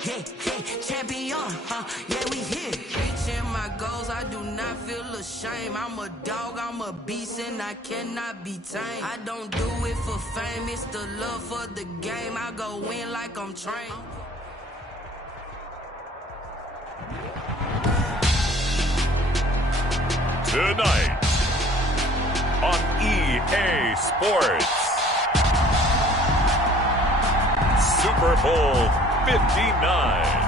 hey, hey, champion, huh? Yeah, we here. Reaching my goals, I do not feel ashamed. I'm a dog, I'm a beast, and I cannot be tamed. I don't do it for fame, it's the love for the game. I go in like I'm trained. Tonight on EA Sports, Super Bowl 59.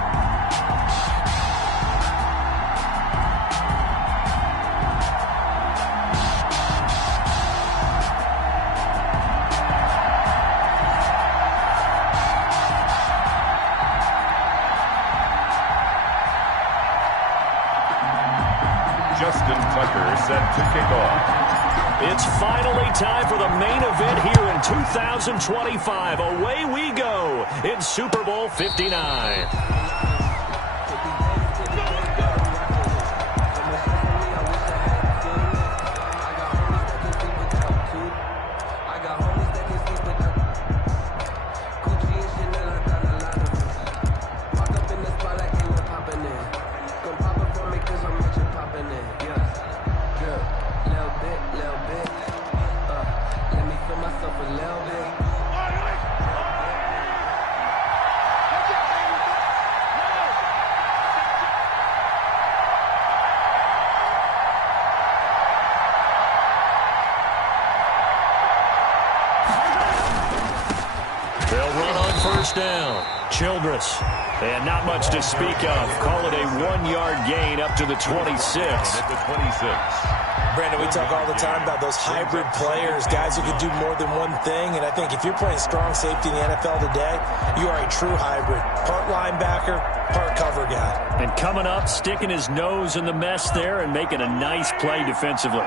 Justin Tucker set to kick off. It's finally time for the main event here in 2025. Away we go in Super Bowl 59. Down. Childress, and not much to speak of. Call it a 1-yard gain up to the 26. At the 26. Brandon, we talk all the time about those hybrid players, guys who can do more than one thing, and I think if you're playing strong safety in the NFL today, you are a true hybrid. Part linebacker, part cover guy. And coming up, sticking his nose in the mess there and making a nice play defensively.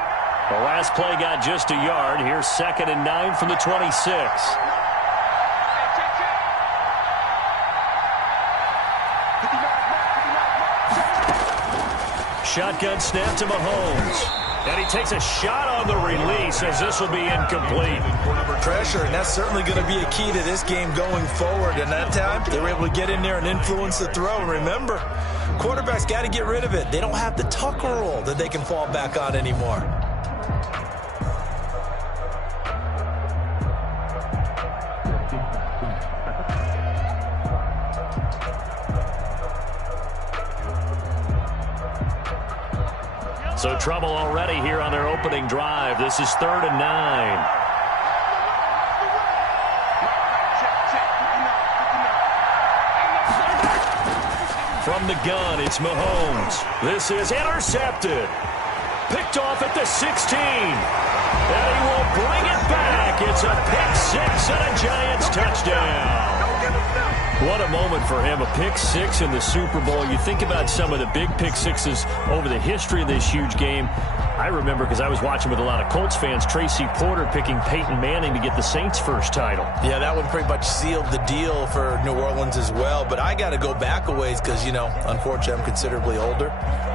The last play got just a yard. Here's 2nd and 9 from the 26. Shotgun snap to Mahomes. And he takes a shot on the release as this will be incomplete. Pressure, and that's certainly going to be a key to this game going forward. And that time, they were able to get in there and influence the throw. And remember, quarterbacks got to get rid of it. They don't have the tuck rule that they can fall back on anymore. So trouble already here on their opening drive. This is 3rd and 9. From the gun, it's Mahomes. This is intercepted. Picked off at the 16. And he will bring it back. It's a pick-6 and a Giants touchdown. What a moment for him, a pick-6 in the Super Bowl. You think about some of the big pick-6s over the history of this huge game. I remember, because I was watching with a lot of Colts fans, Tracy Porter picking Peyton Manning to get the Saints' first title. Yeah, that one pretty much sealed the deal for New Orleans as well. But I got to go back a ways because, you know, unfortunately, I'm considerably older.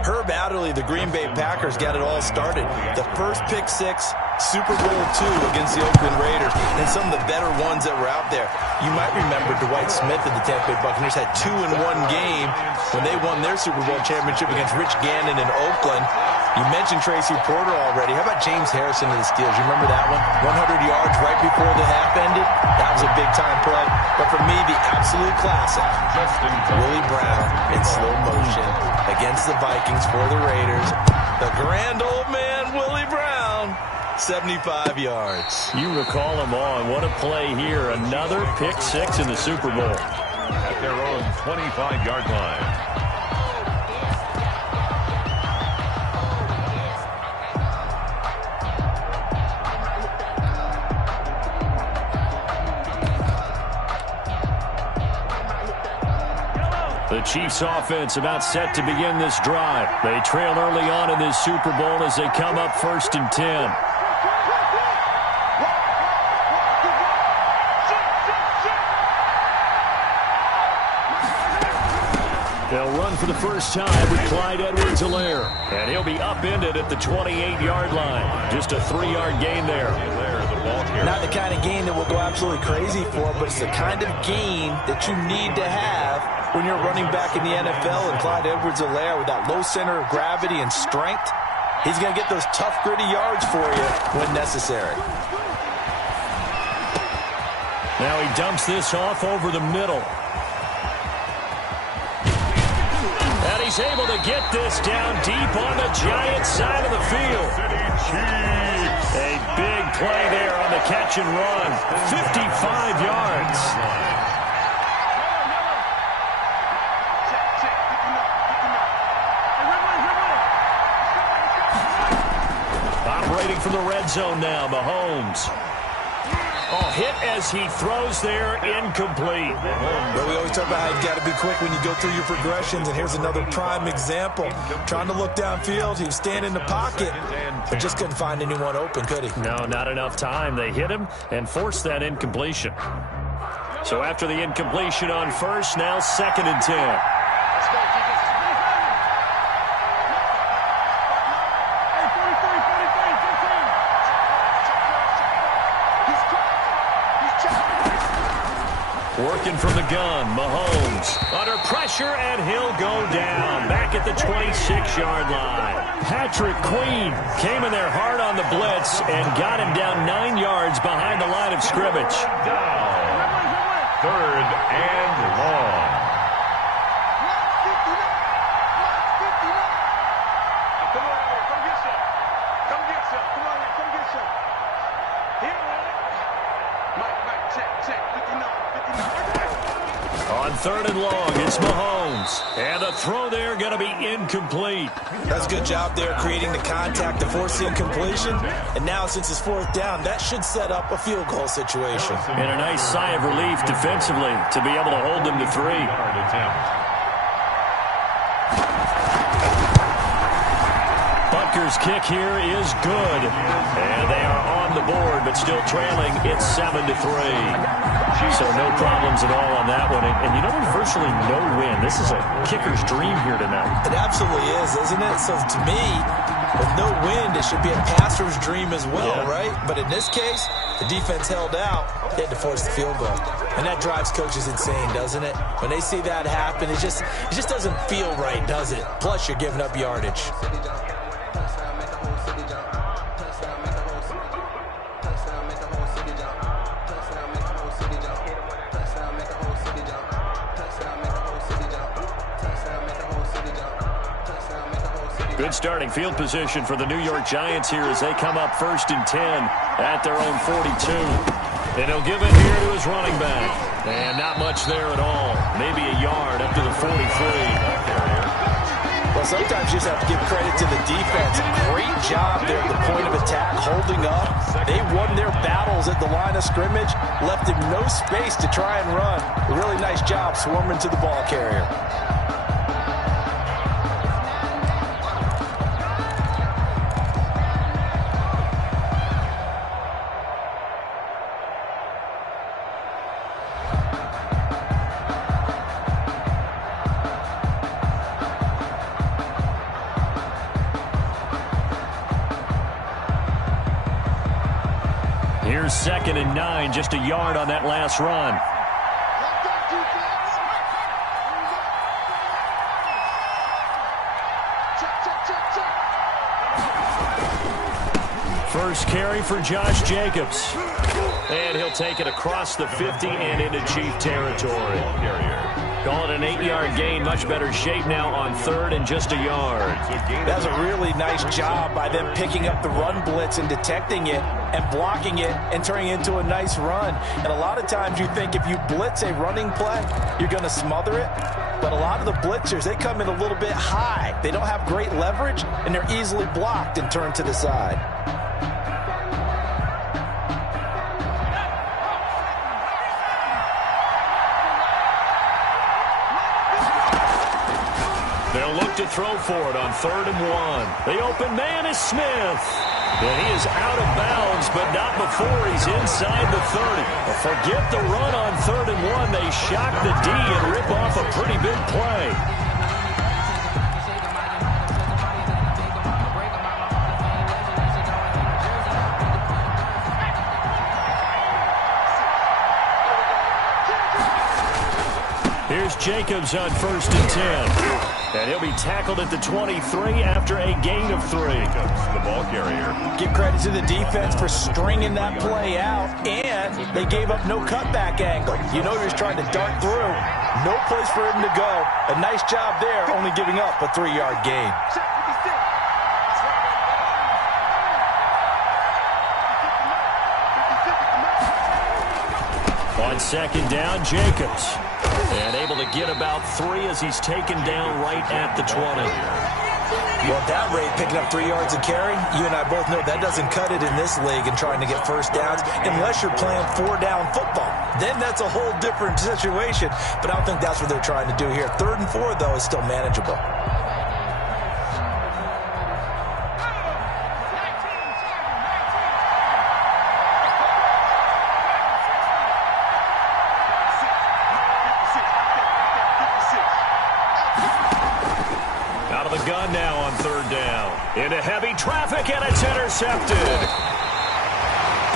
Herb Adderley, the Green Bay Packers, got it all started. The first pick-6, Super Bowl II against the Oakland Raiders, and some of the better ones that were out there. You might remember Dwight Smith of the Tampa Bay Buccaneers had 2 in one game when they won their Super Bowl championship against Rich Gannon in Oakland. You mentioned Tracy Porter already. How about James Harrison of the Steelers? You remember that one? 100 yards right before the half ended. That was a big-time play. But for me, the absolute classic, Willie Brown in slow motion against the Vikings for the Raiders. The grand old man, Willie Brown. 75 yards. You recall them on. What a play here. Another pick-6 in the Super Bowl. At their own 25-yard line. The Chiefs offense about set to begin this drive. They trail early on in this Super Bowl as they come up 1st and 10. They'll run for the first time with Clyde Edwards-Helaire. And he'll be upended at the 28-yard line. Just a 3-yard gain there. Not the kind of gain that we'll go absolutely crazy for, but it's the kind of gain that you need to have when you're running back in the NFL, and Clyde Edwards-Helaire with that low center of gravity and strength, he's going to get those tough, gritty yards for you when necessary. Now he dumps this off over the middle. And he's able to get this down deep on the Giants side of the field. A big play there on the catch and run. 55 yards. Operating from the red zone now, Mahomes. Oh, hit as he throws there, incomplete. But we always talk about how you've got to be quick when you go through your progressions, and here's another prime example. Trying to look downfield, he was standing in the pocket, but just couldn't find anyone open, could he? No, not enough time. They hit him and forced that incompletion. So after the incompletion on first, now 2nd and 10. Working from the gun, Mahomes under pressure, and he'll go down back at the 26-yard line. Patrick Queen came in there hard on the blitz and got him down 9 yards behind the line of scrimmage. Down. 3rd and long. On 3rd and long, it's Mahomes. And the throw there going to be incomplete. That's a good job there creating the contact to force the incompletion. And now since it's 4th down, that should set up a field goal situation. And a nice sigh of relief defensively to be able to hold them to 3. Butker's kick here is good. And they are on the board, but still trailing. It's 7-3. So no problems at all on that one. And you know, there's virtually no win. This is a kicker's dream here tonight. It absolutely is, isn't it? So to me, with no win, it should be a passer's dream as well, right? But in this case, the defense held out. They had to force the field goal. And that drives coaches insane, doesn't it? When they see that happen, it just doesn't feel right, does it? Plus, you're giving up yardage. Good starting field position for the New York Giants here as they come up 1st and 10 at their own 42. And he'll give it here to his running back. And not much there at all. Maybe a yard up to the 43. Well, sometimes you just have to give credit to the defense. Great job there at the point of attack, holding up. They won their battles at the line of scrimmage, left him no space to try and run. A really nice job swarming to the ball carrier. Here's 2nd and 9, just a yard on that last run. First carry for Josh Jacobs. And he'll take it across the 50 and into Chief territory. Call it an 8-yard gain. Much better shape now on 3rd and just a yard. That's a really nice job by them picking up the run blitz and detecting it and blocking it and turning it into a nice run. And a lot of times you think if you blitz a running play, you're going to smother it. But a lot of the blitzers, they come in a little bit high. They don't have great leverage, and they're easily blocked and turned to the side. They'll look to throw for it on 3rd and 1. The open man is Smith. And he is out of bounds, but not before he's inside the 30. Forget the run on 3rd and 1. They shock the D and rip off a pretty big play. Here's Jacobs on 1st and 10. And he'll be tackled at the 23 after a gain of 3. Jacobs, the ball carrier. Give credit to the defense for stringing that play out, and they gave up no cutback angle. You know he was trying to dart through. No place for him to go. A nice job there, only giving up a 3-yard gain. On 2nd down, Jacobs. And able to get about 3 as he's taken down right at the 20. Well, at that rate, picking up 3 yards a carry, you and I both know that doesn't cut it in this league and trying to get first downs unless you're playing 4-down football. Then that's a whole different situation, but I don't think that's what they're trying to do here. 3rd and 4, though, is still manageable. Gun now on 3rd down. Into heavy traffic, and it's intercepted.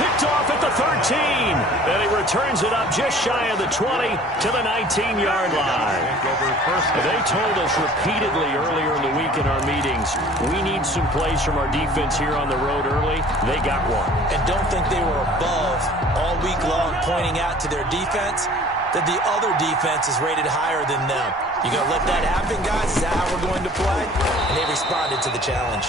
Picked off at the 13. And he returns it up just shy of the 20 to the 19-yard line. They told us repeatedly earlier in the week in our meetings, we need some plays from our defense here on the road early. They got one. And don't think they were above all week long pointing out to their defense that the other defense is rated higher than them. You going to let that happen, guys? Is that how we're going to play? And they responded to the challenge.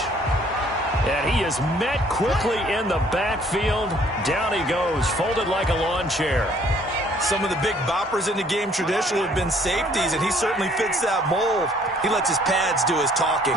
And he is met quickly in the backfield. Down he goes, folded like a lawn chair. Some of the big boppers in the game traditionally have been safeties, and he certainly fits that mold. He lets his pads do his talking.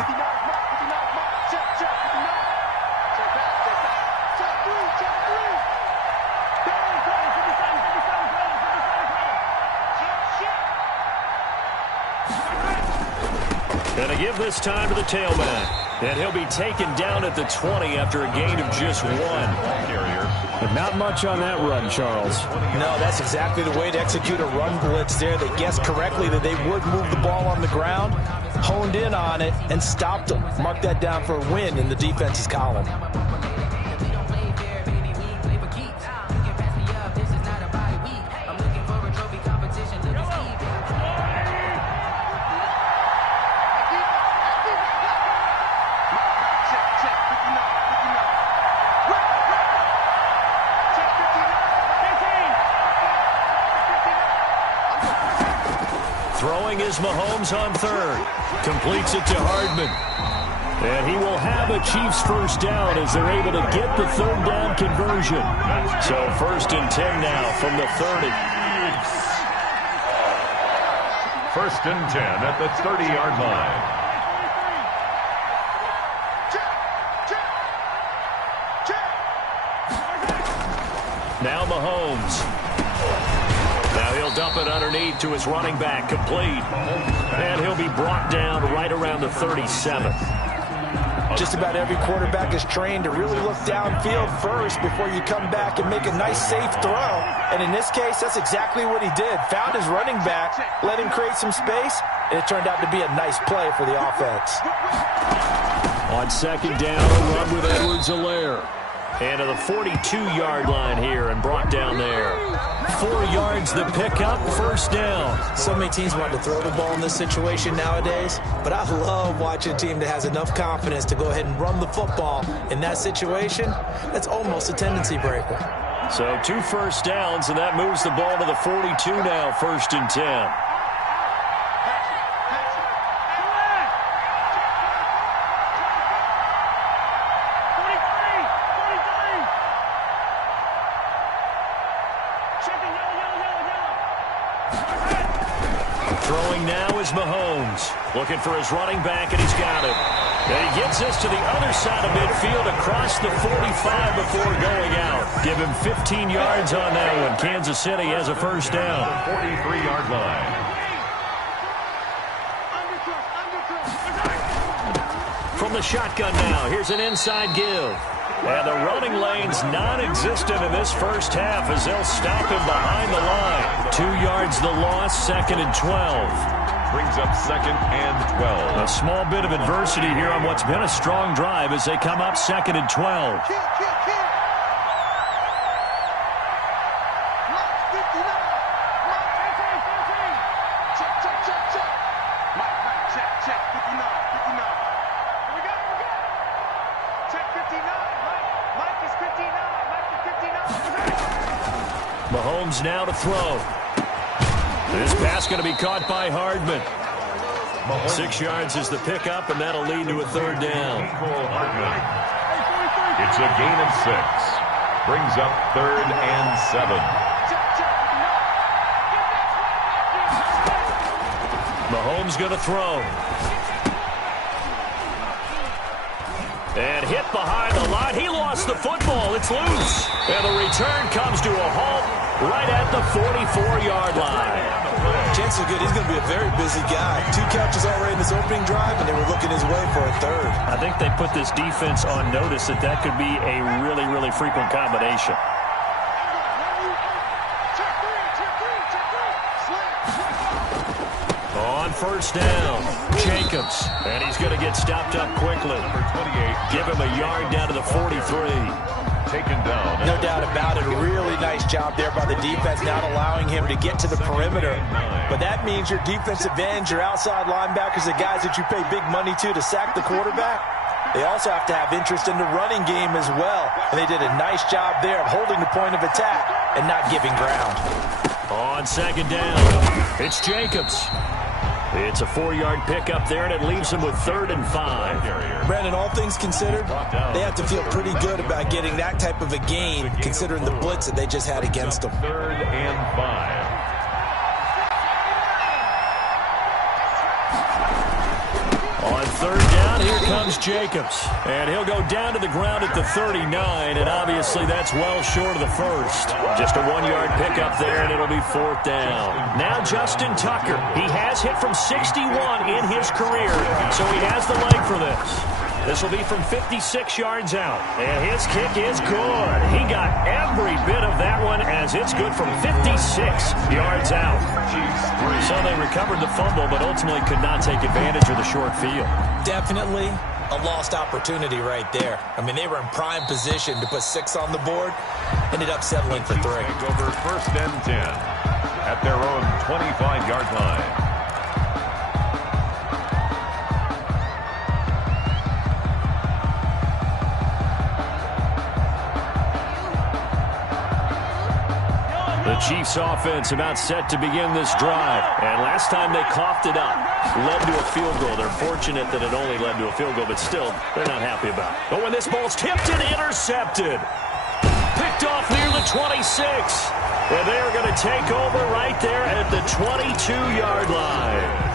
Going to give this time to the tailback. And he'll be taken down at the 20 after a gain of just 1. But not much on that run, Charles. No, that's exactly the way to execute a run blitz there. They guessed correctly that they would move the ball on the ground, honed in on it, and stopped them. Mark that down for a win in the defense's column. Throwing is Mahomes on 3rd. Completes it to Hardman. And he will have a Chiefs first down as they're able to get the 3rd down conversion. So 1st and 10 now from the 30. 1st and 10 at the 30-yard line. Now Mahomes. Now he'll dump it underneath to his running back, complete. And he'll be brought down right around the 37. Just about every quarterback is trained to really look downfield first before you come back and make a nice, safe throw. And in this case, that's exactly what he did. Found his running back, let him create some space, and it turned out to be a nice play for the offense. On 2nd down, a run with Edwards-Helaire. And to the 42-yard line here and brought down there. 4 yards the pickup, 1st down. So many teams want to throw the ball in this situation nowadays, but I love watching a team that has enough confidence to go ahead and run the football. In that situation, that's almost a tendency breaker. So 2 first downs, and that moves the ball to the 42 now, 1st and 10. Throwing now is Mahomes. Looking for his running back, and he's got it. And he gets us to the other side of midfield across the 45 before going out. Give him 15 yards on that one. Kansas City has a first down. 43-yard line. From the shotgun now, here's an inside give. And the running lane's non-existent in this first half as they'll stop him behind the line. 2 yards the loss, 2nd and 12. Brings up 2nd and 12. A small bit of adversity here on what's been a strong drive as they come up 2nd and 12. Mahomes now to throw. This pass going to be caught by Hardman. 6 yards is the pickup, and that'll lead to a third down. It's a gain of 6. Brings up 3rd and 7. Mahomes going to throw. And hit behind the line. He lost the football. It's loose. And the return comes to a halt right at the 44-yard line. Chances are good he's going to be a very busy guy. 2 catches already in this opening drive, and they were looking his way for a third. I think they put this defense on notice that could be a really, really frequent combination. On first down, Jacobs. And he's going to get stopped up quickly. Number 28. Give him a yard down to the 43. Taken down. No doubt about it. A really nice job there by the defense, not allowing him to get to the perimeter. But that means your defensive ends, your outside linebackers, the guys that you pay big money to sack the quarterback, they also have to have interest in the running game as well. And they did a nice job there of holding the point of attack and not giving ground. On second down, it's Jacobs. It's a 4-yard pickup there, and it leaves them with 3rd and 5. Brandon, all things considered, they have to feel pretty good about getting that type of a gain, considering the blitz that they just had against them. 3rd and 5. On third down, here comes Jacobs. And he'll go down to the ground at the 39, and obviously that's well short of the first. Just a 1-yard pickup there, and it'll be 4th down. Now Justin Tucker. He has hit from 61 in his career, so he has the leg for this. This will be from 56 yards out, and his kick is good. He got every bit of that one as it's good from 56 yards out. So they recovered the fumble, but ultimately could not take advantage of the short field. Definitely a lost opportunity right there. I mean, they were in prime position to put 6 on the board, ended up settling for 3. Over 1st and 10 at their own 25-yard line. The Chiefs offense about set to begin this drive. And last time they coughed it up, led to a field goal. They're fortunate that it only led to a field goal, but still, they're not happy about it. But when this ball's tipped and intercepted, picked off near the 26. And they're going to take over right there at the 22-yard line.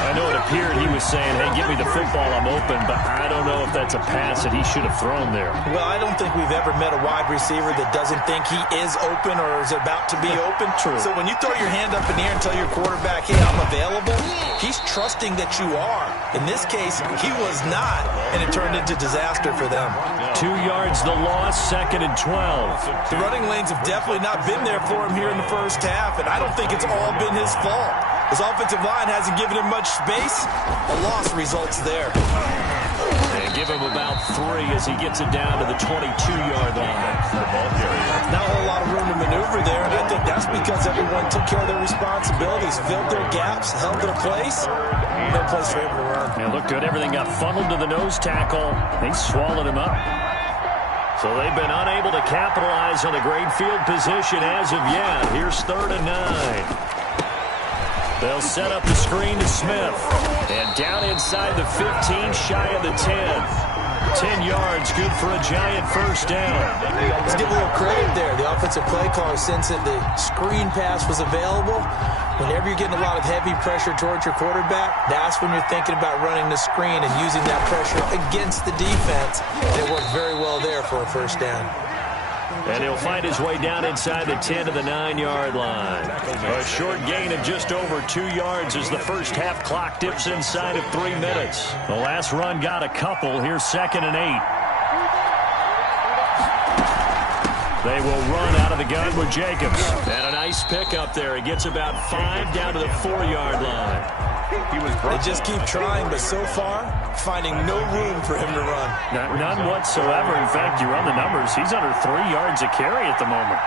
I know it appeared he was saying, hey, give me the football, I'm open, but I don't know if that's a pass that he should have thrown there. Well, I don't think we've ever met a wide receiver that doesn't think he is open or is about to be open. True. So when you throw your hand up in the air and tell your quarterback, hey, I'm available, he's trusting that you are. In this case, he was not, and it turned into disaster for them. 2 yards the loss, 2nd and 12. The running lanes have definitely not been there for him here in the first half, and I don't think it's all been his fault. His offensive line hasn't given him much space. A loss results there. And give him about 3 as he gets it down to the 22-yard line. The ball carrier. Not a whole lot of room to maneuver there, and I think that's because everyone took care of their responsibilities, filled their gaps, held their place. No place for him to run. It looked good. Everything got funneled to the nose tackle. They swallowed him up. So they've been unable to capitalize on a great field position as of yet. Here's 3rd and 9. They'll set up the screen to Smith. And down inside the 15, shy of the 10. 10 yards, good for a giant first down. Let's give a little credit there. The offensive play caller, since that the screen pass was available, whenever you're getting a lot of heavy pressure towards your quarterback, that's when you're thinking about running the screen and using that pressure against the defense. And it worked very well there for a first down. And he'll find his way down inside the 10 to the 9-yard line. A short gain of just over 2 yards as the first half clock dips inside of 3 minutes. The last run got a couple. Here's 2nd and 8. They will run out of the gun with Jacobs. And a nice pickup there. He gets about 5 down to the 4-yard line. They just keep trying, but so far, finding no room for him to run. None whatsoever. In fact, you run the numbers. He's under 3 yards a carry at the moment.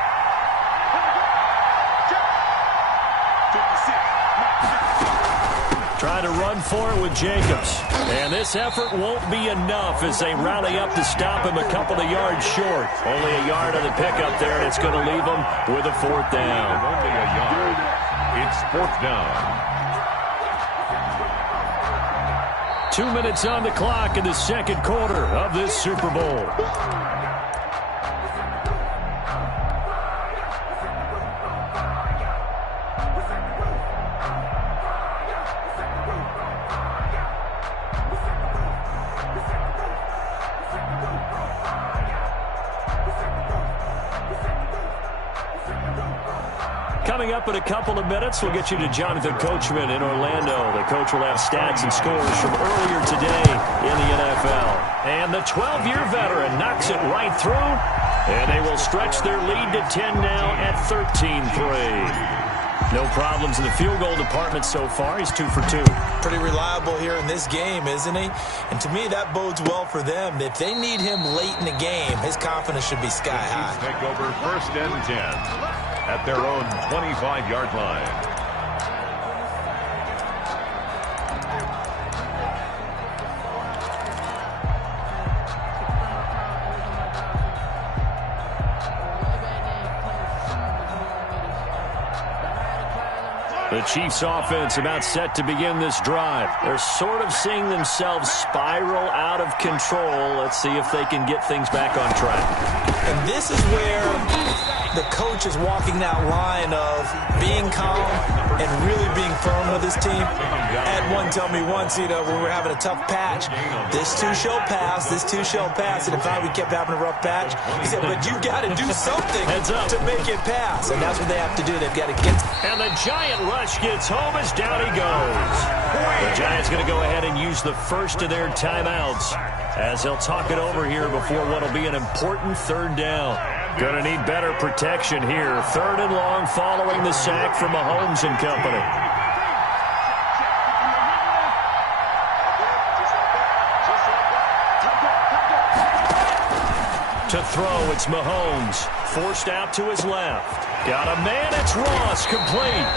Trying to run for it with Jacobs. And this effort won't be enough as they rally up to stop him a couple of yards short. Only a yard on the pickup there, and it's going to leave him with a fourth down. Only a yard. It's fourth down. 2 minutes on the clock in the second quarter of this Super Bowl. Coming up in a couple of minutes, we'll get you to Jonathan Coachman in Orlando. The coach will have stats and scores from earlier today in the NFL. And the 12-year veteran knocks it right through, and they will stretch their lead to 10 now at 13-3. No problems in the field goal department so far. He's 2 for 2. Pretty reliable here in this game, isn't he? And to me, that bodes well for them. If they need him late in the game, his confidence should be sky high. Take over first and 10 at their own 25-yard line. The Chiefs offense about set to begin this drive. They're sort of seeing themselves spiral out of control. Let's see if they can get things back on track. And this is where the coach is walking that line of being calm and really being firm with his team. Ed one told me once, when we were having a tough patch, this too shall pass, this too shall pass. And if we kept having a rough patch, he said, but you got to do something to make it pass. And that's what they have to do. They've got to get. And the Giant rush gets home as down he goes. The Giants going to go ahead and use the first of their timeouts as they'll talk it over here before what will be an important third down. Going to need better protection here. Third and long following the sack from Mahomes and company. To throw, it's Mahomes. Forced out to his left. Got a man, it's Ross, complete.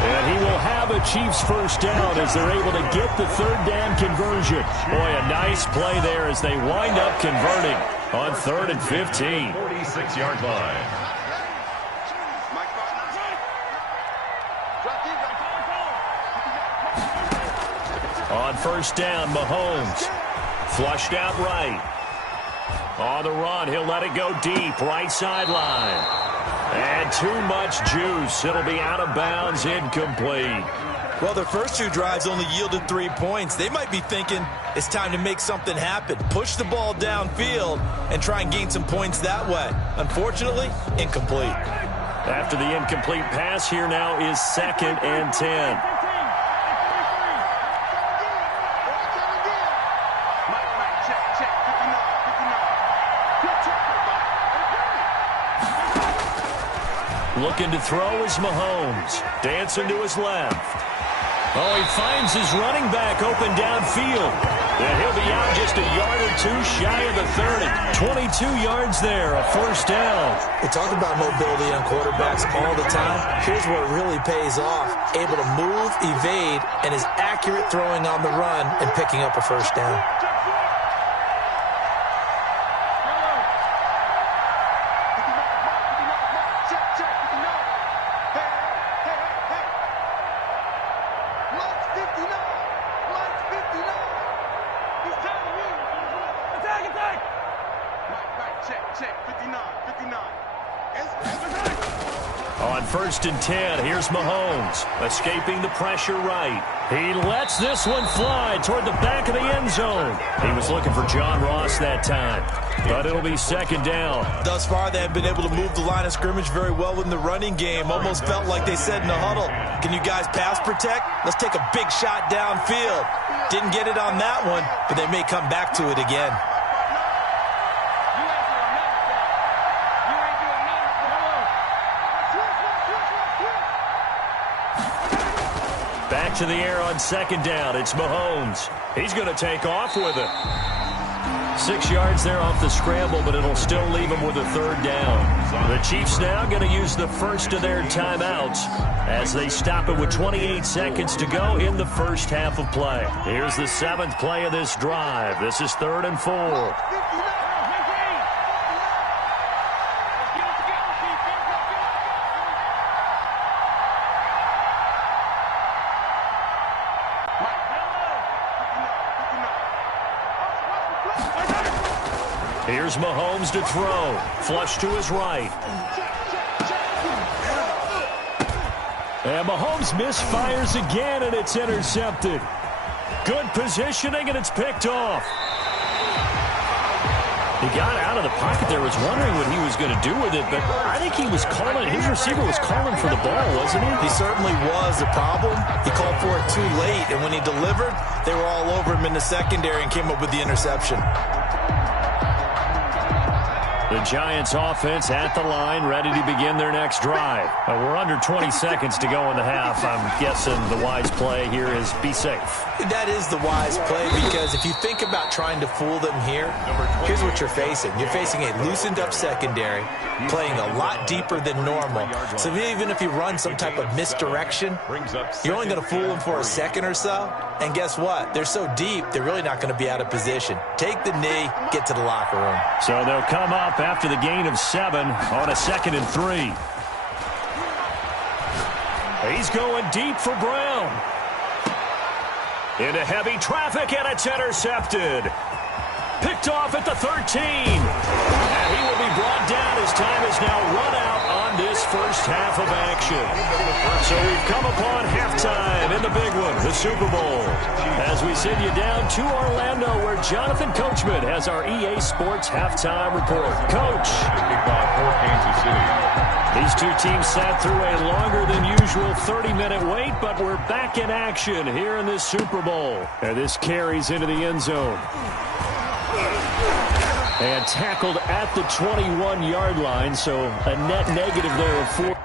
And he will have a Chiefs first down as they're able to get the third down conversion. Boy, a nice play there as they wind up converting on 3rd and 15. 46-yard line. On first down, Mahomes. Flushed out right. On the run, he'll let it go deep, right sideline. And too much juice. It'll be out of bounds, incomplete. Well, their first two drives only yielded 3 points. They might be thinking it's time to make something happen. Push the ball downfield and try and gain some points that way. Unfortunately, incomplete. After the incomplete pass, here now is 2nd and 10. Looking to throw is Mahomes. Dancing to his left. Oh, he finds his running back open downfield. And he'll be out just a yard or two shy of the 30. 22 yards there, a first down. We talk about mobility on quarterbacks all the time. Here's where it really pays off. Able to move, evade, and is accurate throwing on the run and picking up a first down. On 1st and 10, here's Mahomes, escaping the pressure right. He lets this one fly toward the back of the end zone. He was looking for John Ross that time, but it'll be 2nd down. Thus far, they have been able to move the line of scrimmage very well in the running game. Almost felt like they said in the huddle, can you guys pass protect? Let's take a big shot downfield. Didn't get it on that one, but they may come back to it again. Back to the air on 2nd down. It's Mahomes. He's going to take off with it. 6 yards there off the scramble, but it'll still leave them with a third down. The Chiefs now going to use the first of their timeouts as they stop it with 28 seconds to go in the first half of play. Here's the 7th play of this drive. This is 3rd and 4. Here's Mahomes to throw. Flush to his right. And Mahomes misfires again, and it's intercepted. Good positioning, and it's picked off. He got out of the pocket there, was wondering what he was going to do with it, but I think he was calling, his receiver was calling for the ball, wasn't he? He certainly was. The problem, he called for it too late, and when he delivered, they were all over him in the secondary and came up with the interception. The Giants offense at the line, ready to begin their next drive. We're under 20 seconds to go in the half. I'm guessing the wise play here is be safe. That is the wise play, because if you think about trying to fool them here, here's what you're facing. You're facing a loosened up secondary, playing a lot deeper than normal. So even if you run some type of misdirection, you're only going to fool them for a second or so. And guess what? They're so deep, they're really not going to be out of position. Take the knee, get to the locker room. So they'll come up after the gain of 7 on a 2nd and 3. He's going deep for Brown. Into heavy traffic, and it's intercepted. Picked off at the 13. And he will be brought down as time is now run out on this first half of action. So we've come upon halftime in the big one, the Super Bowl. As we send you down to Orlando, where Jonathan Coachman has our EA Sports halftime report. Coach. For Kansas City. These two teams sat through a longer than usual 30-minute wait, but we're back in action here in this Super Bowl. And this carries into the end zone. And tackled at the 21-yard line, so a net negative there of 4.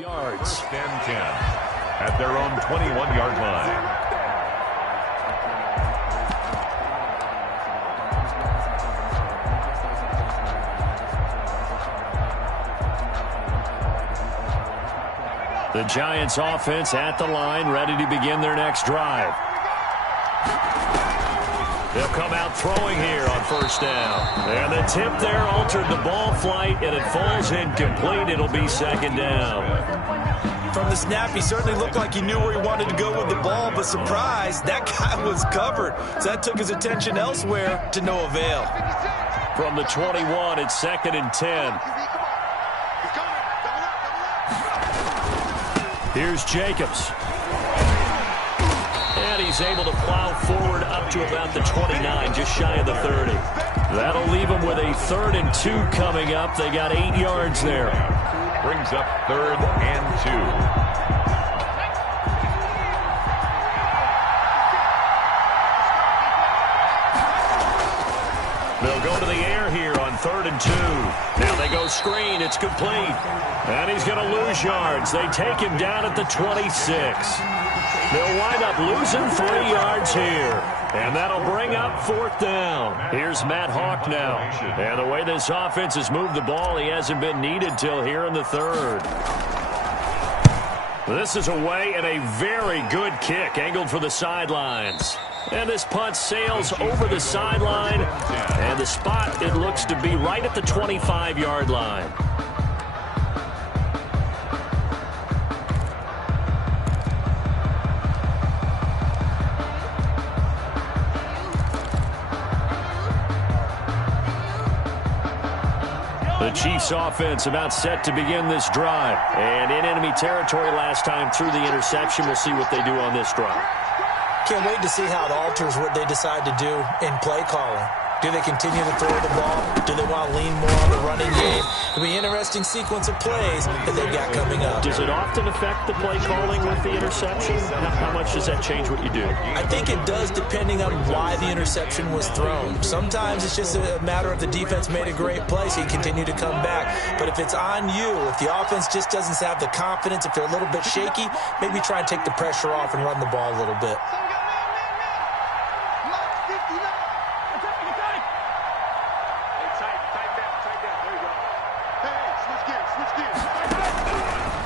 Yards. 10-10 at their own 21-yard line. The Giants offense at the line, ready to begin their next drive. They'll come out throwing here on first down. And the tip there altered the ball flight, and it falls incomplete. It'll be 2nd down. From the snap, he certainly looked like he knew where he wanted to go with the ball, but surprise, that guy was covered. So that took his attention elsewhere to no avail. From the 21, it's 2nd and 10. Here's Jacobs. And he's able to plow forward up to about the 29, just shy of the 30. That'll leave him with a 3rd and 2 coming up. They got 8 yards there. Brings up 3rd and 2. They'll go to the air here on 3rd and 2. Now they go screen. It's complete. And he's going to lose yards. They take him down at the 26. They'll wind up losing 3 yards here. And that'll bring up 4th down. Here's Matt Hawk now. And the way this offense has moved the ball, he hasn't been needed till here in the 3rd. This is away, and a very good kick angled for the sidelines. And this punt sails over the sideline. And the spot, it looks to be right at the 25-yard line. The Chiefs offense about set to begin this drive. And in enemy territory last time through the interception. We'll see what they do on this drive. Can't wait to see how it alters what they decide to do in play calling. Do they continue to throw the ball? Do they want to lean more on the running game? It'll be an interesting sequence of plays that they've got coming up. Does it often affect the play calling with the interception? How much does that change what you do? I think it does depending on why the interception was thrown. Sometimes it's just a matter of the defense made a great play, so you continue to come back. But if it's on you, if the offense just doesn't have the confidence, if they're a little bit shaky, maybe try and take the pressure off and run the ball a little bit.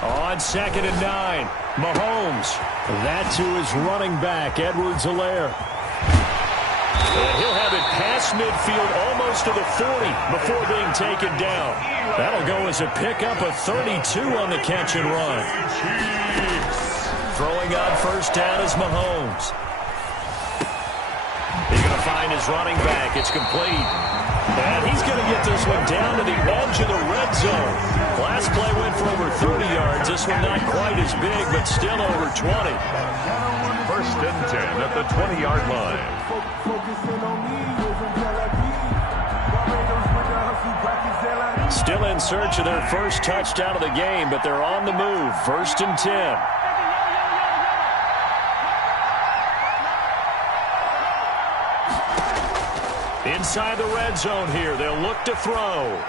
On 2nd and 9, Mahomes. That to his running back, Edwards-Helaire. And he'll have it past midfield almost to the 40 before being taken down. That'll go as a pickup of 32 on the catch and run. Throwing on first down is Mahomes. He's going to find his running back. It's complete. And he's going to get this one down to the edge of the red zone. Last play went for over 30 yards. This one not quite as big, but still over 20. First and 10 at the 20-yard line. Still in search of their first touchdown of the game, but they're on the move. First and 10. Inside the red zone here. They'll look to throw.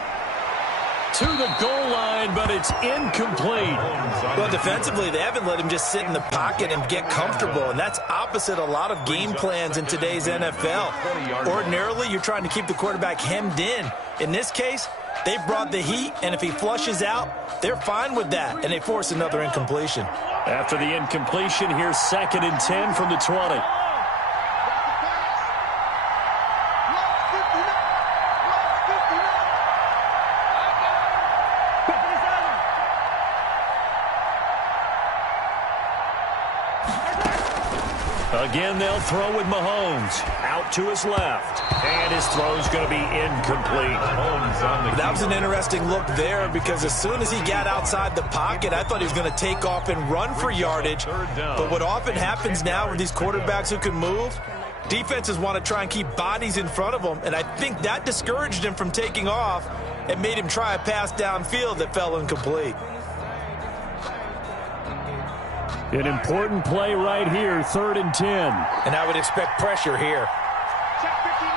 To the goal line, but it's incomplete. Well, defensively, they haven't let him just sit in the pocket and get comfortable, and that's opposite a lot of game plans in today's NFL. Ordinarily, you're trying to keep the quarterback hemmed in. In this case, they brought the heat, and if he flushes out, they're fine with that, and they force another incompletion. After the incompletion, here's 2nd and 10 from the 20. Again, they'll throw with Mahomes. Out to his left. And his throw's going to be incomplete. That was an interesting look there because as soon as he got outside the pocket, I thought he was going to take off and run for yardage. But what often happens now with these quarterbacks who can move, defenses want to try and keep bodies in front of them. And I think that discouraged him from taking off and made him try a pass downfield that fell incomplete. An important play right here, 3rd and 10. And I would expect pressure here. Check 59.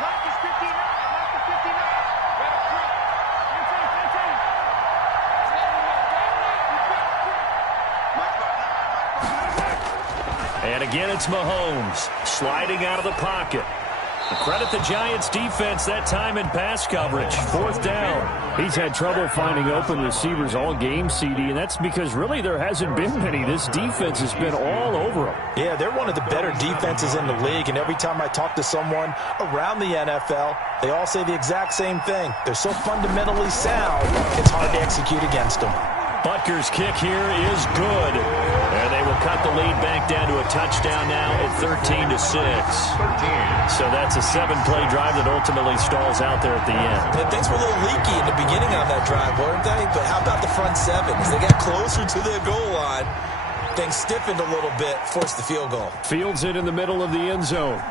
Mike is 59. Mike is 59. And again, it's Mahomes sliding out of the pocket. Credit the Giants' defense that time in pass coverage. 4th down. He's had trouble finding open receivers all game, CD, and that's because really there hasn't been many. This defense has been all over them. Yeah, they're one of the better defenses in the league, and every time I talk to someone around the NFL, they all say the exact same thing. They're so fundamentally sound, it's hard to execute against them. Butker's kick here is good. And they will cut the lead back down to a touchdown now at 13-6. So that's a 7-play drive that ultimately stalls out there at the end. And things were a little leaky in the beginning on that drive, weren't they? But how about the front seven? As they got closer to the goal line, things stiffened a little bit, forced the field goal. Fields it in the middle of the end zone.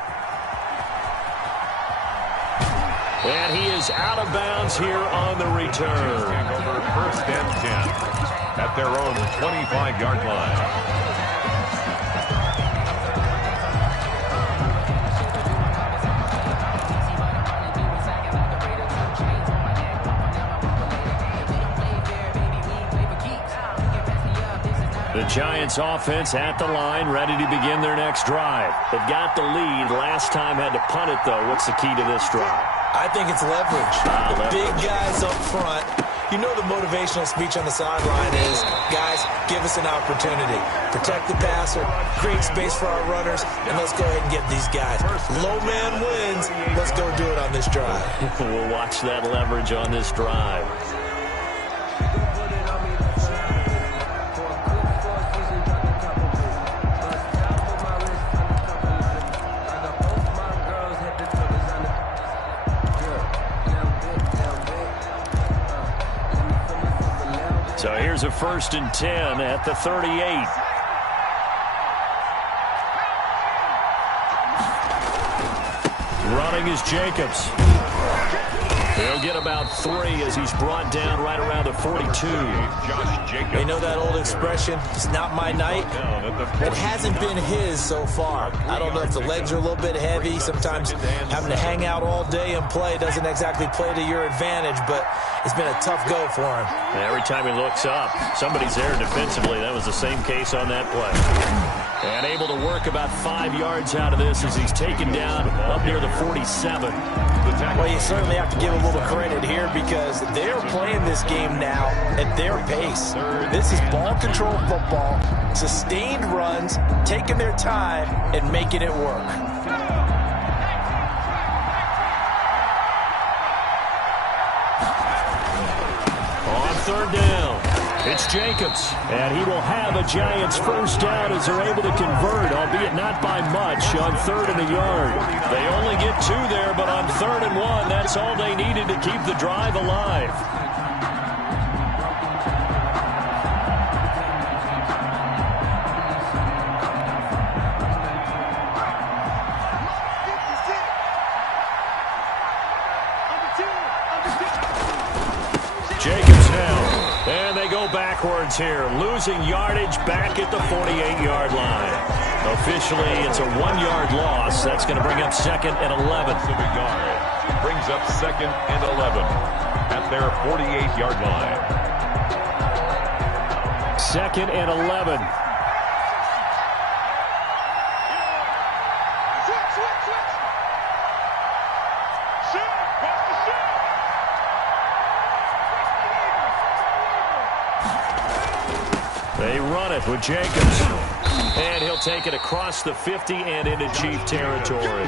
And he is out of bounds here on the return. First and 10 at their own 25-yard line. The Giants offense at the line, ready to begin their next drive. They've got the lead. Last time had to punt it, though. What's the key to this drive? I think it's leverage. The big guys up front. You know the motivational speech on the sideline is, guys, give us an opportunity. Protect the passer, create space for our runners, and let's go ahead and get these guys. Low man wins. Let's go do it on this drive. We'll watch that leverage on this drive. Here's a 1st and 10 at the 38. Running is Jacobs. He'll get about 3 as he's brought down right around the 42. You know that old expression, it's not my night? It hasn't been his so far. I don't know if the legs are a little bit heavy. Sometimes having to hang out all day and play doesn't exactly play to your advantage, but it's been a tough go for him. Every time he looks up, somebody's there defensively. That was the same case on that play. And able to work about 5 yards out of this as he's taken down up near the 47. Well, you certainly have to give a little credit here because they're playing this game now at their pace. This is ball control football, sustained runs, taking their time and making it work. On 3rd down, it's Jacobs, and he will have a Giants 1st down as they're able to convert, albeit not by much, on 3rd and a yard. They only get 2 there, but on 3rd and 1, that's all they needed to keep the drive alive. Jacobs now. And they go backwards here, losing yardage back at the 48-yard line. Officially, it's a 1-yard loss. That's going to bring up 2nd and 11. Brings up 2nd and 11 at their 48-yard line. 2nd and 11. They run it with Jacobs. And he'll take it across the 50 and into Chief territory.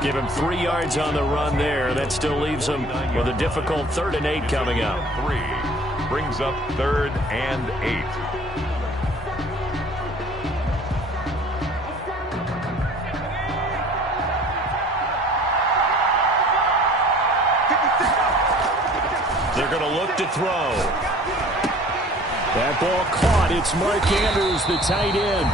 Give him 3 yards on the run there. That still leaves him with a difficult 3rd and 8 coming up. 3 brings up 3rd and 8. They're going to look to throw. That ball caught. It's Mark Andrews, the tight end.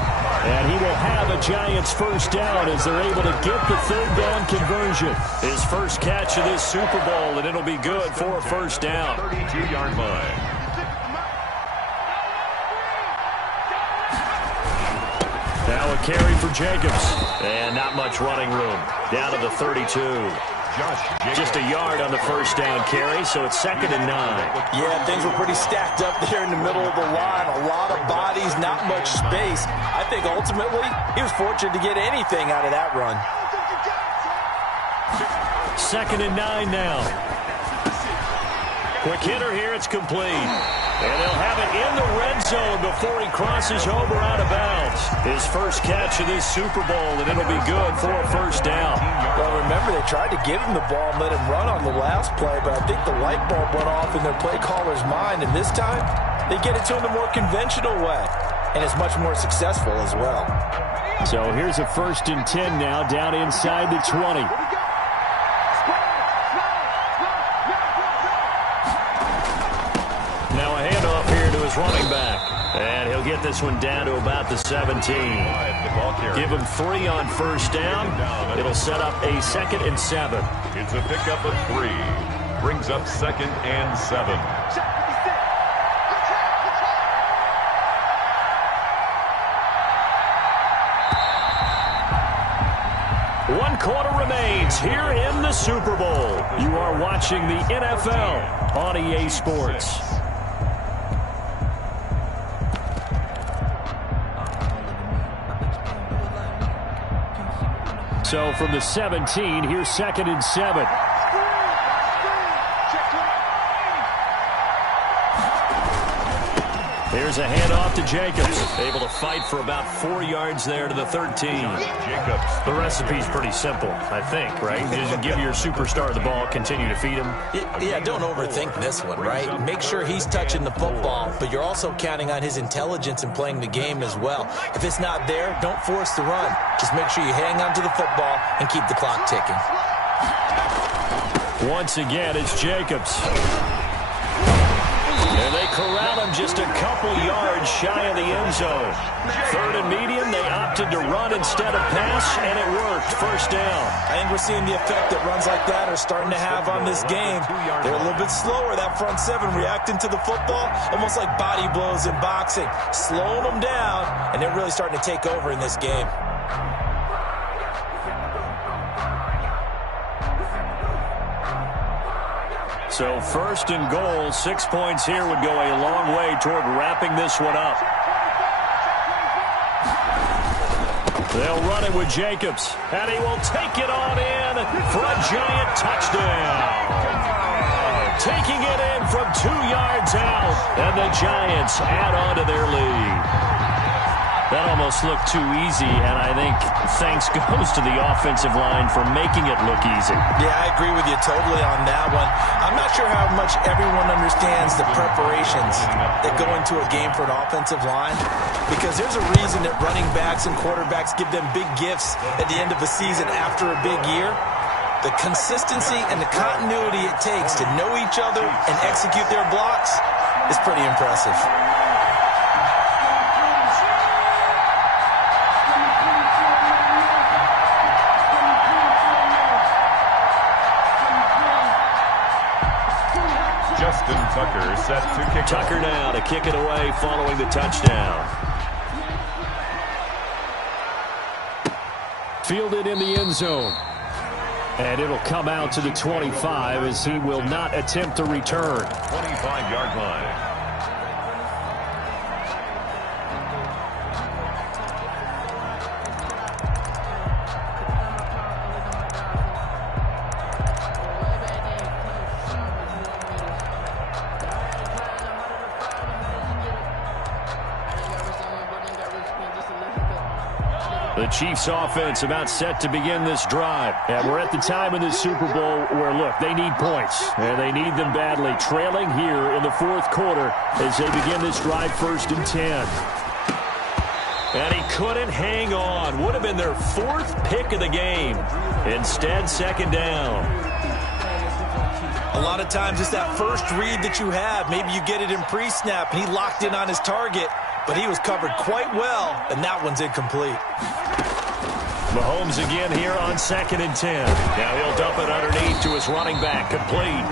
And he will have a Giants 1st down as they're able to get the 3rd down conversion. His first catch of this Super Bowl, and it'll be good for a 1st down. 32-yard line. Now a carry for Jacobs. And not much running room. Down to the 32. Just a yard on the 1st down carry, so it's 2nd and 9. Yeah, things were pretty stacked up there in the middle of the line. A lot of bodies, not much space. I think ultimately he was fortunate to get anything out of that run. 2nd and 9 now. Quick hitter here, it's complete. And they'll have it in the red zone before he crosses over out of bounds. His first catch of this Super Bowl, and it'll be good for a 1st down. Well, remember, they tried to give him the ball and let him run on the last play, but I think the light bulb went off in their play caller's mind, and this time they get it to him the more conventional way, and it's much more successful as well. So here's a 1st and 10 now, down inside the 20. Now a handoff here to his running back. And he'll get this one down to about the 17. Give him 3 on 1st down. It'll set up a 2nd and 7. It's a pickup of 3. Brings up 2nd and 7. One quarter remains here in the Super Bowl. You are watching the NFL on EA Sports. So from the 17, here's 2nd and 7. Here's a handoff to Jacobs. Able to fight for about 4 yards there to the 13. Jacobs. The recipe's pretty simple, I think, right? Just give your superstar the ball, continue to feed him. Yeah, don't overthink this one, right? Make sure he's touching the football, but you're also counting on his intelligence in playing the game as well. If it's not there, don't force the run. Just make sure you hang on to the football and keep the clock ticking. Once again, it's Jacobs. And they corral him just a couple yards shy of the end zone. Third and medium, they opted to run instead of pass, and it worked. First down. I think we're seeing the effect that runs like that are starting to have on this game. They're a little bit slower, that front seven, reacting to the football, almost like body blows in boxing, slowing them down, and they're really starting to take over in this game. So first and goal, 6 points here would go a long way toward wrapping this one up. They'll run it with Jacobs, and he will take it on in for a giant touchdown. Taking it in from 2 yards out, and the Giants add on to their lead. That almost looked too easy, and I think thanks goes to the offensive line for making it look easy. Yeah, I agree with you totally on that one. I'm not sure how much everyone understands the preparations that go into a game for an offensive line, because there's a reason that running backs and quarterbacks give them big gifts at the end of the season after a big year. The consistency and the continuity it takes to know each other and execute their blocks is pretty impressive. Justin Tucker set to kick. Tucker now to kick it away following the touchdown. Fielded in the end zone. And it'll come out to the 25 as he will not attempt to return. 25-yard line. The Chiefs offense about set to begin this drive. And we're at the time in the Super Bowl where, look, they need points. And they need them badly. Trailing here in the fourth quarter as they begin this drive, 1st and 10. And he couldn't hang on. Would have been their 4th pick of the game. Instead, 2nd down. A lot of times it's that first read that you have. Maybe you get it in pre-snap and he locked in on his target, but he was covered quite well, and that one's incomplete. Mahomes again here on 2nd and 10. Now he'll dump it underneath to his running back, complete.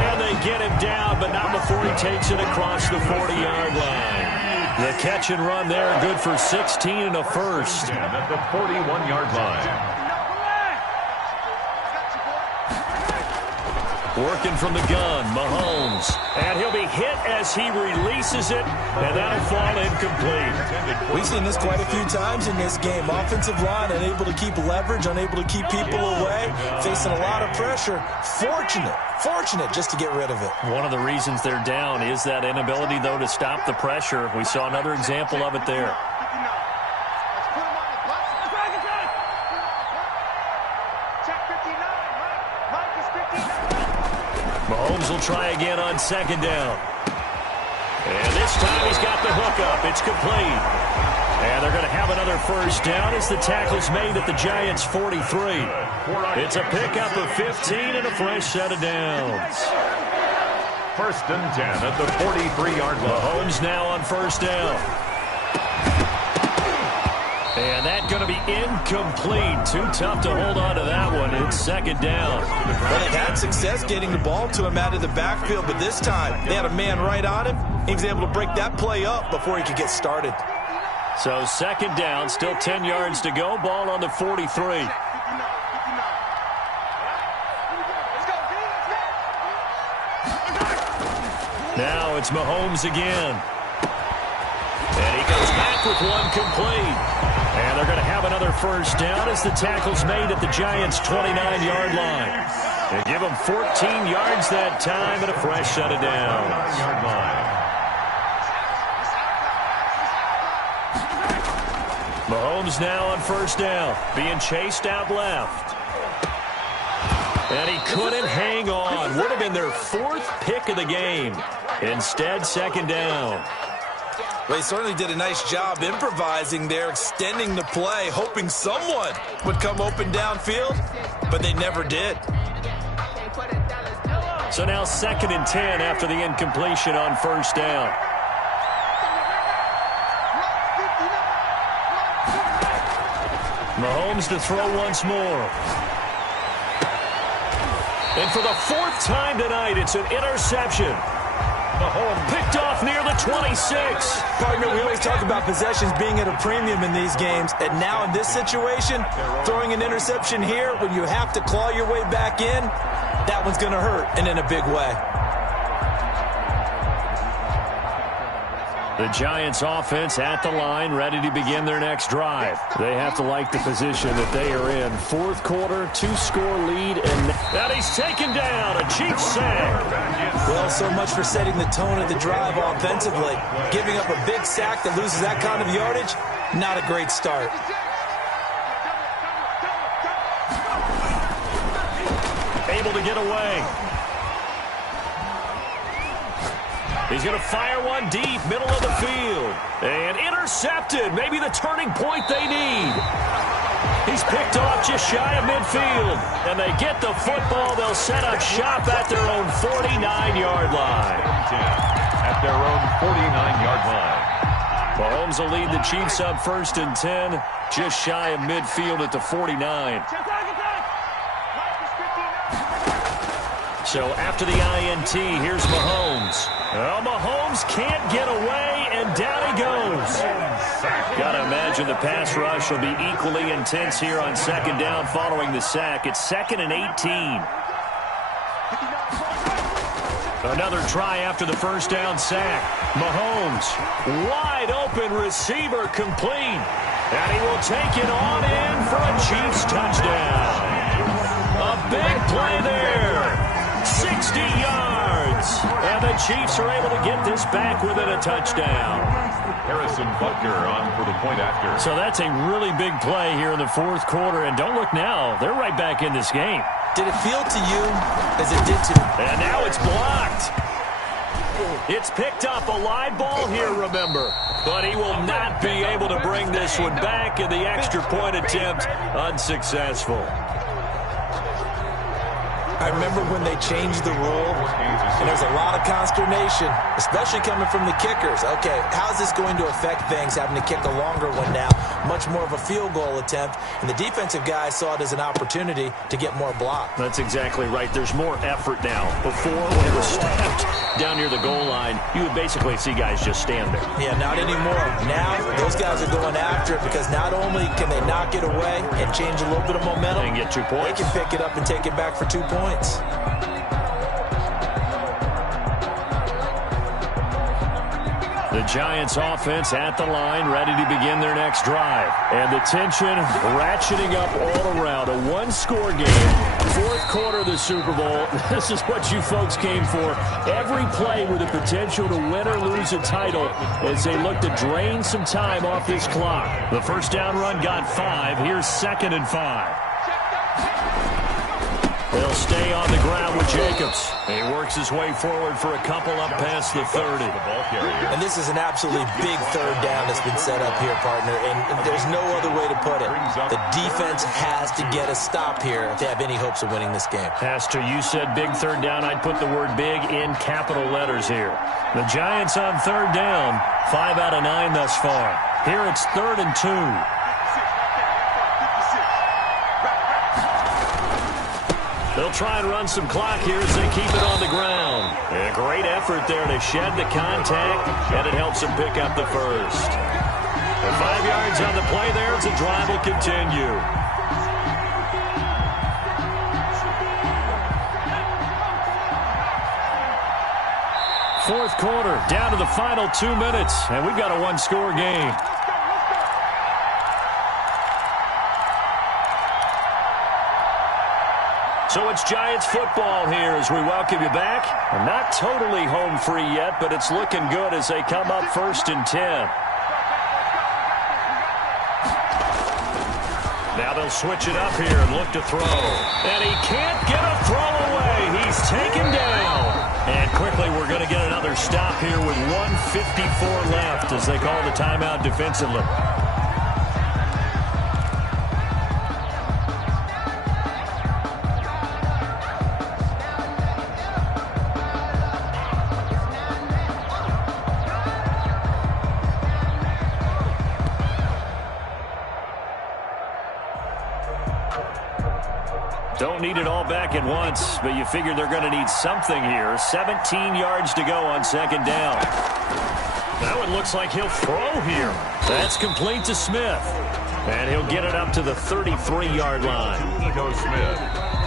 And they get him down, but not before he takes it across the 40-yard line. The catch and run there, good for 16 and a first. At the 41-yard line. Working from the gun, Mahomes. And he'll be hit as he releases it, and that'll fall incomplete. We've seen this quite a few times in this game. Offensive line unable to keep leverage, unable to keep people away, facing a lot of pressure. Fortunate just to get rid of it. One of the reasons they're down is that inability, though, to stop the pressure. We saw another example of it there. Mahomes will try again on 2nd down. And this time he's got the hook up. It's complete. And they're going to have another first down as the tackle's made at the Giants' 43. It's a pickup of 15 and a fresh set of downs. 1st and 10 at the 43-yard line. Mahomes now on 1st down. And that's going to be incomplete. Too tough to hold on to that one. It's 2nd down. Well, they've had success getting the ball to him out of the backfield, but this time they had a man right on him. He was able to break that play up before he could get started. So 2nd down, still 10 yards to go. Ball on the 43. Now it's Mahomes again. And he goes back with one complete. And they're going to have another first down as the tackle's made at the Giants' 29-yard line. They give them 14 yards that time and a fresh set of downs. Mahomes now on 1st down, being chased out left. And he couldn't hang on. Would have been their 4th pick of the game. Instead, 2nd down. Well, he certainly did a nice job improvising there, extending the play, hoping someone would come open downfield, but they never did. So now 2nd and 10 after the incompletion on 1st down. Mahomes to throw once more. And for the 4th time tonight, it's an interception. Mahomes picked off near the 26. Partner, we always talk about possessions being at a premium in these games. And now in this situation, throwing an interception here when you have to claw your way back in, that one's going to hurt, and in a big way. The Giants offense at the line, ready to begin their next drive. They have to like the position that they are in. 4th quarter, 2-score lead, and he's taken down. A Chiefs sack. Well, so much for setting the tone of the drive offensively. Giving up a big sack that loses that kind of yardage, not a great start. Able to get away. He's going to fire one deep, middle of the field. And intercepted. Maybe the turning point they need. He's picked off just shy of midfield. And they get the football. They'll set up shop at their own 49-yard line. At their own 49-yard line. Mahomes will lead the Chiefs up 1st and 10. Just shy of midfield at the 49. So after the INT, here's Mahomes. Well, Mahomes can't get away, and down he goes. Got to imagine the pass rush will be equally intense here on 2nd down following the sack. It's 2nd and 18. Another try after the 1st down sack. Mahomes, wide open receiver complete. And he will take it on in for a Chiefs touchdown. A big play there. 60 yards. And the Chiefs are able to get this back within a touchdown. Hassanfletcher on for the point after. So that's a really big play here in the 4th quarter. And don't look now. They're right back in this game. Did it feel to you as it did to me? And now it's blocked. It's picked up a live ball here, remember. But he will not be able to bring this one back, and the extra point attempt unsuccessful. I remember when they changed the rule, and there was a lot of consternation, especially coming from the kickers. Okay, how's this going to affect things, having to kick a longer one now? Much more of a field goal attempt, and the defensive guys saw it as an opportunity to get more block. That's exactly right. There's more effort now. Before, when it was snapped down near the goal line, you would basically see guys just stand there. Yeah, not anymore. Now, those guys are going after it because not only can they knock it away and change a little bit of momentum, and get 2 points. They can pick it up and take it back for 2 points. The Giants offense at the line, ready to begin their next drive. And the tension ratcheting up all around. A 1-score game. 4th quarter of the Super Bowl. This is what you folks came for. Every play with the potential to win or lose a title as they look to drain some time off this clock. The 1st down run got 5. Here's 2nd and 5. They'll stay on the ground with Jacobs. He works his way forward for a couple up past the 30. And this is an absolutely big 3rd down that's been set up here, partner, and there's no other way to put it. The defense has to get a stop here if they have any hopes of winning this game. Has to. You said big 3rd down. I'd put the word big in capital letters here. The Giants on 3rd down. 5 out of 9 thus far. Here it's 3rd and 2. They'll try and run some clock here as they keep it on the ground. A great effort there to shed the contact, and it helps them pick up the 1st. And 5 yards on the play there as the drive will continue. Fourth quarter, down to the final 2 minutes, and we've got a 1-score game. So it's Giants football here as we welcome you back. Not totally home free yet, but it's looking good as they come up 1st and 10. Now they'll switch it up here and look to throw. And he can't get a throw away. He's taken down. And quickly we're going to get another stop here with 1:54 left as they call the timeout defensively. Don't need it all back at once, but you figure they're going to need something here. 17 yards to go on second down. Now it looks like he'll throw here. That's complete to Smith. And he'll get it up to the 33-yard line. Here goes Smith.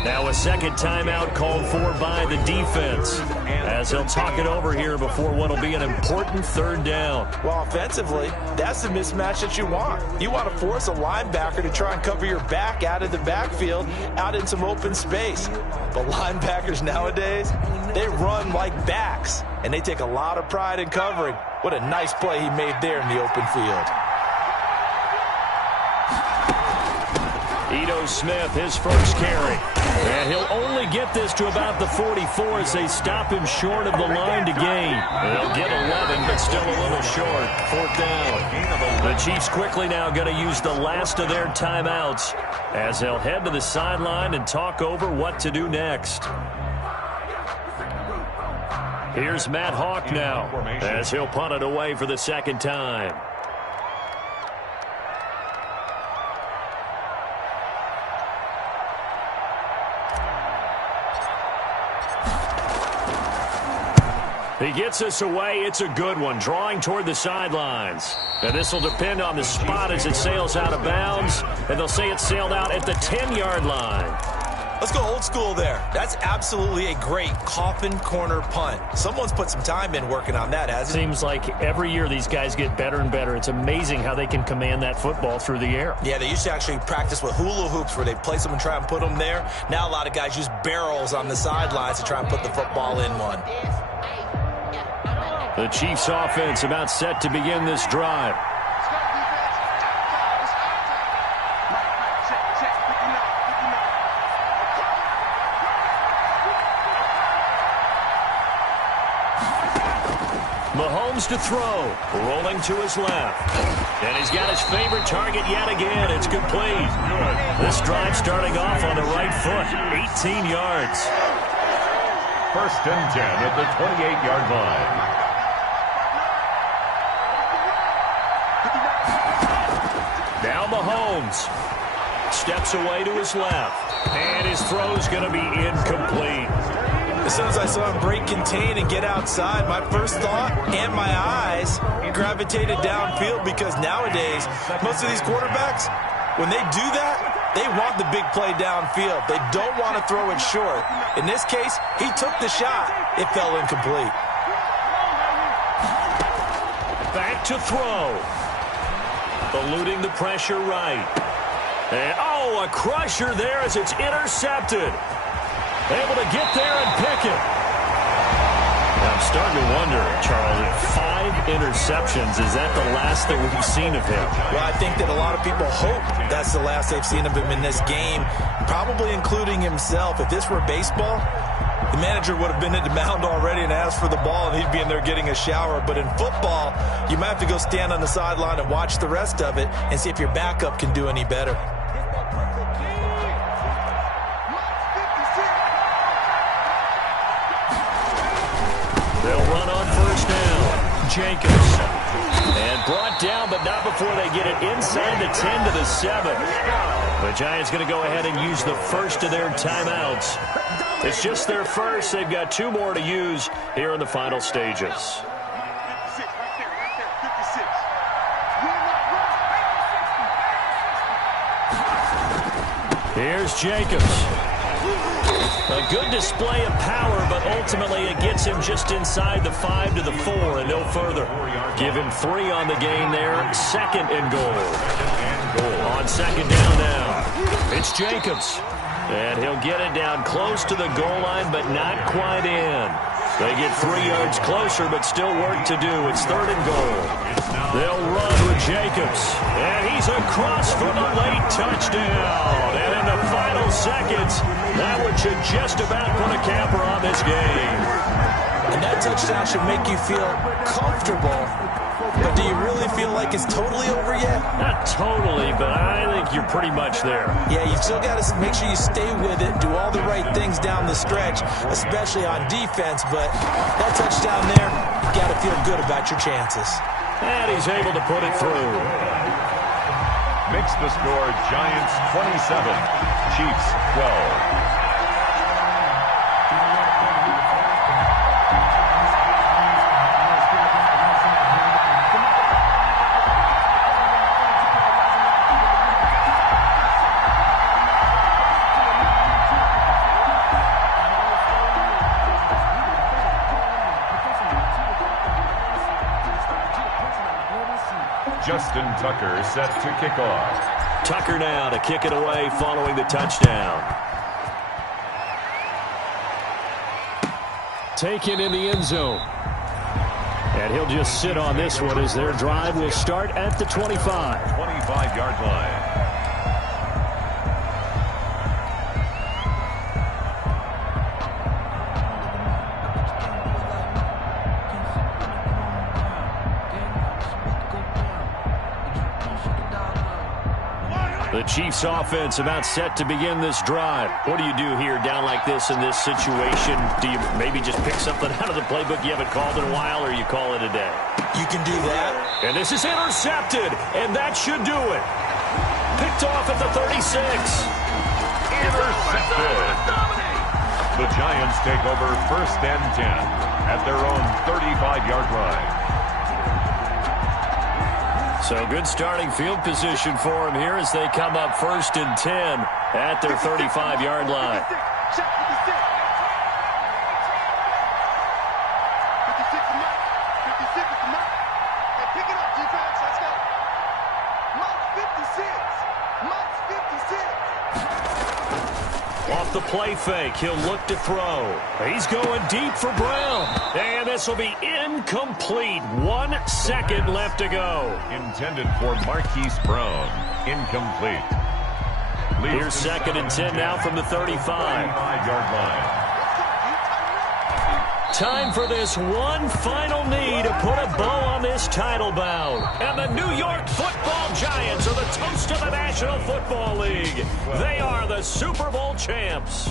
Now a second timeout called for by the defense, as he'll talk it over here before what will be an important third down. Well, offensively, that's the mismatch that you want. You want to force a linebacker to try and cover your back out of the backfield, out in some open space. But linebackers nowadays, they run like backs, and they take a lot of pride in covering. What a nice play he made there in the open field. Ito Smith, his first carry. And he'll only get this to about the 44 as they stop him short of the line to gain. They'll get 11, but still a little short. Fourth down. The Chiefs quickly now going to use the last of their timeouts as they'll head to the sideline and talk over what to do next. Here's Matt Hawk now as he'll punt it away for the second time. He gets us away. It's a good one, drawing toward the sidelines. And this will depend on the spot as it sails out of bounds. And they'll say it sailed out at the 10-yard line. Let's go old school there. That's absolutely a great coffin corner punt. Someone's put some time in working on that, hasn't it? Seems like every year these guys get better and better. It's amazing how they can command that football through the air. Yeah, they used to actually practice with hula hoops where they place them and try and put them there. Now a lot of guys use barrels on the sidelines to try and put the football in one. The Chiefs offense about set to begin this drive. Mahomes to throw, rolling to his left. And he's got his favorite target yet again. It's complete. This drive starting off on the right foot, 18 yards. First and 10 at the 28-yard line. Now Mahomes steps away to his left, and his throw's going to be incomplete. As soon as I saw him break contain and get outside, my first thought and my eyes gravitated downfield, because nowadays, most of these quarterbacks, when they do that, they want the big play downfield. They don't want to throw it short. In this case, he took the shot. It fell incomplete. Back to throw. Eluding the pressure right. And, oh, a crusher there as it's intercepted. Able to get there and pick it. Now, I'm starting to wonder, Charles, 5 interceptions, is that the last that we've seen of him? Well, I think that a lot of people hope that's the last they've seen of him in this game, probably including himself. If this were baseball, the manager would have been at the mound already and asked for the ball, and he'd be in there getting a shower. But in football, you might have to go stand on the sideline and watch the rest of it and see if your backup can do any better. They'll run on first down. Jacobs. And brought down, but not before they get it inside the 10 to the 7. The Giants going to go ahead and use the first of their timeouts. It's just their first. They've got 2 more to use here in the final stages. Here's Jacobs. A good display of power, but ultimately it gets him just inside the 5 to the 4 and no further. Give him 3 on the game there. Second and goal. On second down now. It's Jacobs. And he'll get it down close to the goal line, but not quite in. They get 3 yards closer, but still work to do. It's third and goal. They'll run with Jacobs. And he's across for the late touchdown. And in the final seconds, that one should just about put a capper on this game. And that touchdown should make you feel comfortable. But do you really feel like it's totally over yet? Not totally, but I think you're pretty much there. Yeah, you've still got to make sure you stay with it, do all the right things down the stretch, especially on defense. But that touchdown there, you've got to feel good about your chances. And he's able to put it through. Makes the score Giants 27, Chiefs 12. Justin Tucker set to kick off. Tucker now to kick it away following the touchdown. Taken in the end zone. And he'll just sit on this one as their drive will start at the 25. 25-yard line. The Chiefs offense about set to begin this drive. What do you do here down like this in this situation? Do you maybe just pick something out of the playbook you haven't called in a while, or you call it a day? You can do that. And this is intercepted, and that should do it. Picked off at the 36. Intercepted. The Giants take over 1st and 10 at their own 35-yard line. So good starting field position for them here as they come up 1st and 10 at their 35-yard line. 56 is Mike. 56 is Mike. Hey, pick it up, defense. Let's go. Mike's 56. Mike's 56. Off the play fake, he'll look to throw. He's going deep for Brown. And this will be incomplete. 1 second left to go. Intended for Marquise Brown. Incomplete. Here's 2nd and 10 now from the 35. 35-yard line. Time for this one final knee to put a bow on this title bout. And the New York Football Giants are the toast of the National Football League. They are the Super Bowl champs.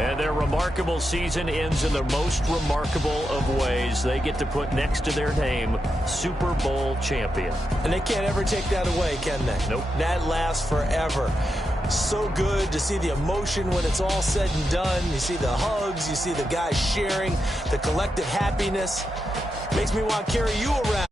And their remarkable season ends in the most remarkable of ways. They get to put next to their name, Super Bowl champion. And they can't ever take that away, can they? Nope. That lasts forever. So good to see the emotion when it's all said and done. You see the hugs, you see the guys sharing, the collective happiness. Makes me want to carry you around.